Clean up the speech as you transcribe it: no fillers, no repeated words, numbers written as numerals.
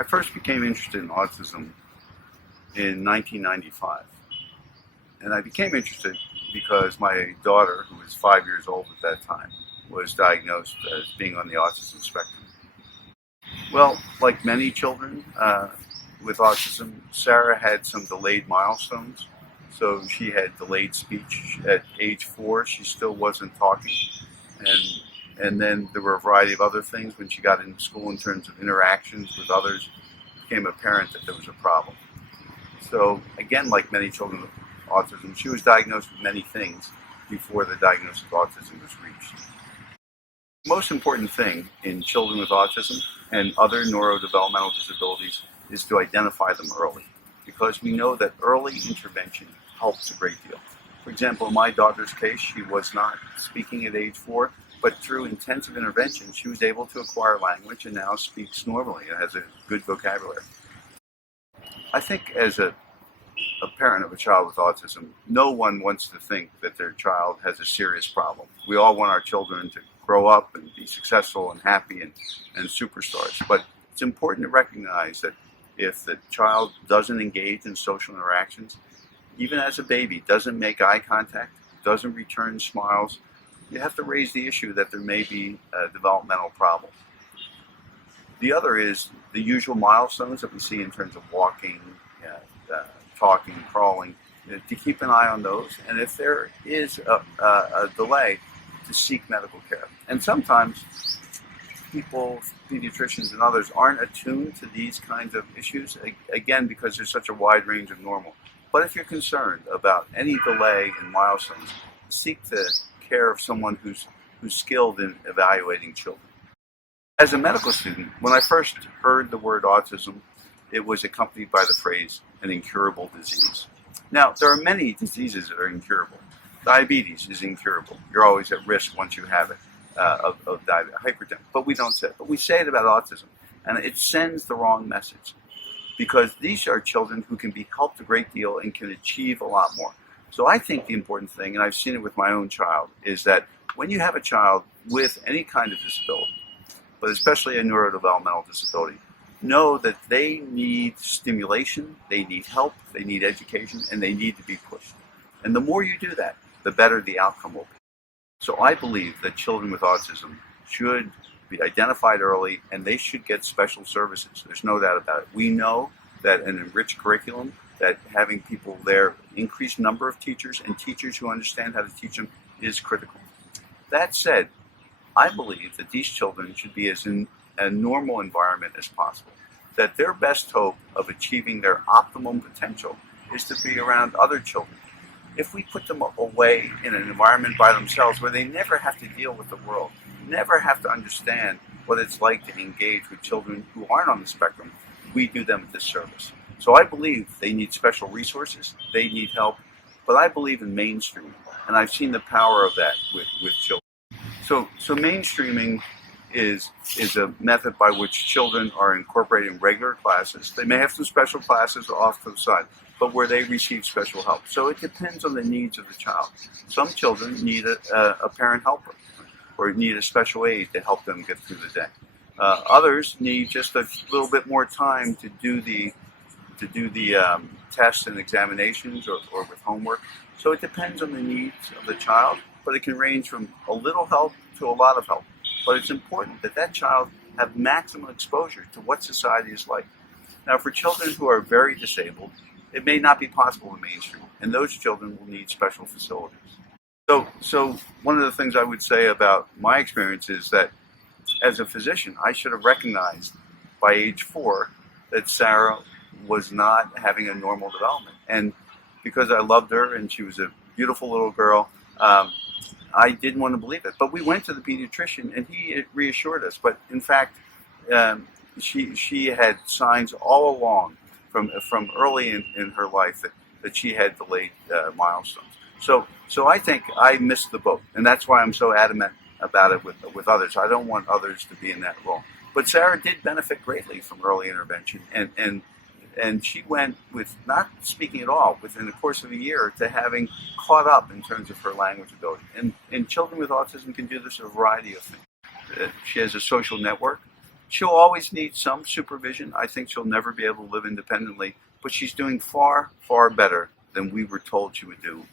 I first became interested in autism in 1995. And I became interested because my daughter, who was 5 years old at that time, was diagnosed as being on the autism spectrum. Well, like many children with autism, Sarah had some delayed milestones. So she had delayed speech. At age 4, she still wasn't talking. And then there were a variety of other things when she got into school in terms of interactions with others. It became apparent that there was a problem. So again, like many children with autism, she was diagnosed with many things before the diagnosis of autism was reached. The most important thing in children with autism and other neurodevelopmental disabilities is to identify them early, because we know that early intervention helps a great deal. For example, in my daughter's case, she was not speaking at age 4, but through intensive intervention, she was able to acquire language and now speaks normally and has a good vocabulary. I think as a parent of a child with autism, no one wants to think that their child has a serious problem. We all want our children to grow up and be successful and happy and superstars. But it's important to recognize that if the child doesn't engage in social interactions, even as a baby, doesn't make eye contact, doesn't return smiles, you have to raise the issue that there may be a developmental problem. The other is the usual milestones that we see in terms of walking, talking, crawling, to keep an eye on those. And if there is a delay, to seek medical care. And sometimes people, pediatricians and others, aren't attuned to these kinds of issues, again, because there's such a wide range of normal. But if you're concerned about any delay in milestones, seek the care of someone who's skilled in evaluating children. As a medical student, when I first heard the word autism, it was accompanied by the phrase, an incurable disease. Now, there are many diseases that are incurable. Diabetes is incurable. You're always at risk once you have it, of diabetes, hypertension. But we don't say it. But we say it about autism, and it sends the wrong message, because these are children who can be helped a great deal and can achieve a lot more. So I think the important thing, and I've seen it with my own child, is that when you have a child with any kind of disability, but especially a neurodevelopmental disability, know that they need stimulation, they need help, they need education, and they need to be pushed. And the more you do that, the better the outcome will be. So I believe that children with autism should be identified early, and they should get special services. There's no doubt about it. We know that an enriched curriculum, that having people there, increased number of teachers, and teachers who understand how to teach them is critical. That said, I believe that these children should be as in a normal environment as possible, that their best hope of achieving their optimum potential is to be around other children. If we put them away in an environment by themselves where they never have to deal with the world, never have to understand what it's like to engage with children who aren't on the spectrum, we do them a disservice. So I believe they need special resources, they need help, but I believe in mainstreaming, and I've seen the power of that with children. So mainstreaming is a method by which children are incorporated in regular classes. They may have some special classes off to the side, but where they receive special help. So it depends on the needs of the child. Some children need a parent helper, or need a special aid to help them get through the day. Others need just a little bit more time to do the tests and examinations or with homework. So it depends on the needs of the child, but it can range from a little help to a lot of help. But it's important that that child have maximum exposure to what society is like. Now, for children who are very disabled, it may not be possible to mainstream, and those children will need special facilities. So one of the things I would say about my experience is that as a physician, I should have recognized by age 4 that Sarah was not having a normal development. And because I loved her and she was a beautiful little girl, I didn't want to believe it. But we went to the pediatrician and he reassured us. But in fact, she had signs all along from early in her life that she had delayed milestones. So I think I missed the boat, and that's why I'm so adamant about it with others. I don't want others to be in that role. But Sarah did benefit greatly from early intervention, and she went with not speaking at all within the course of a year to having caught up in terms of her language ability. And children with autism can do this a variety of things. She has a social network. She'll always need some supervision. I think she'll never be able to live independently, but she's doing far, far better than we were told she would do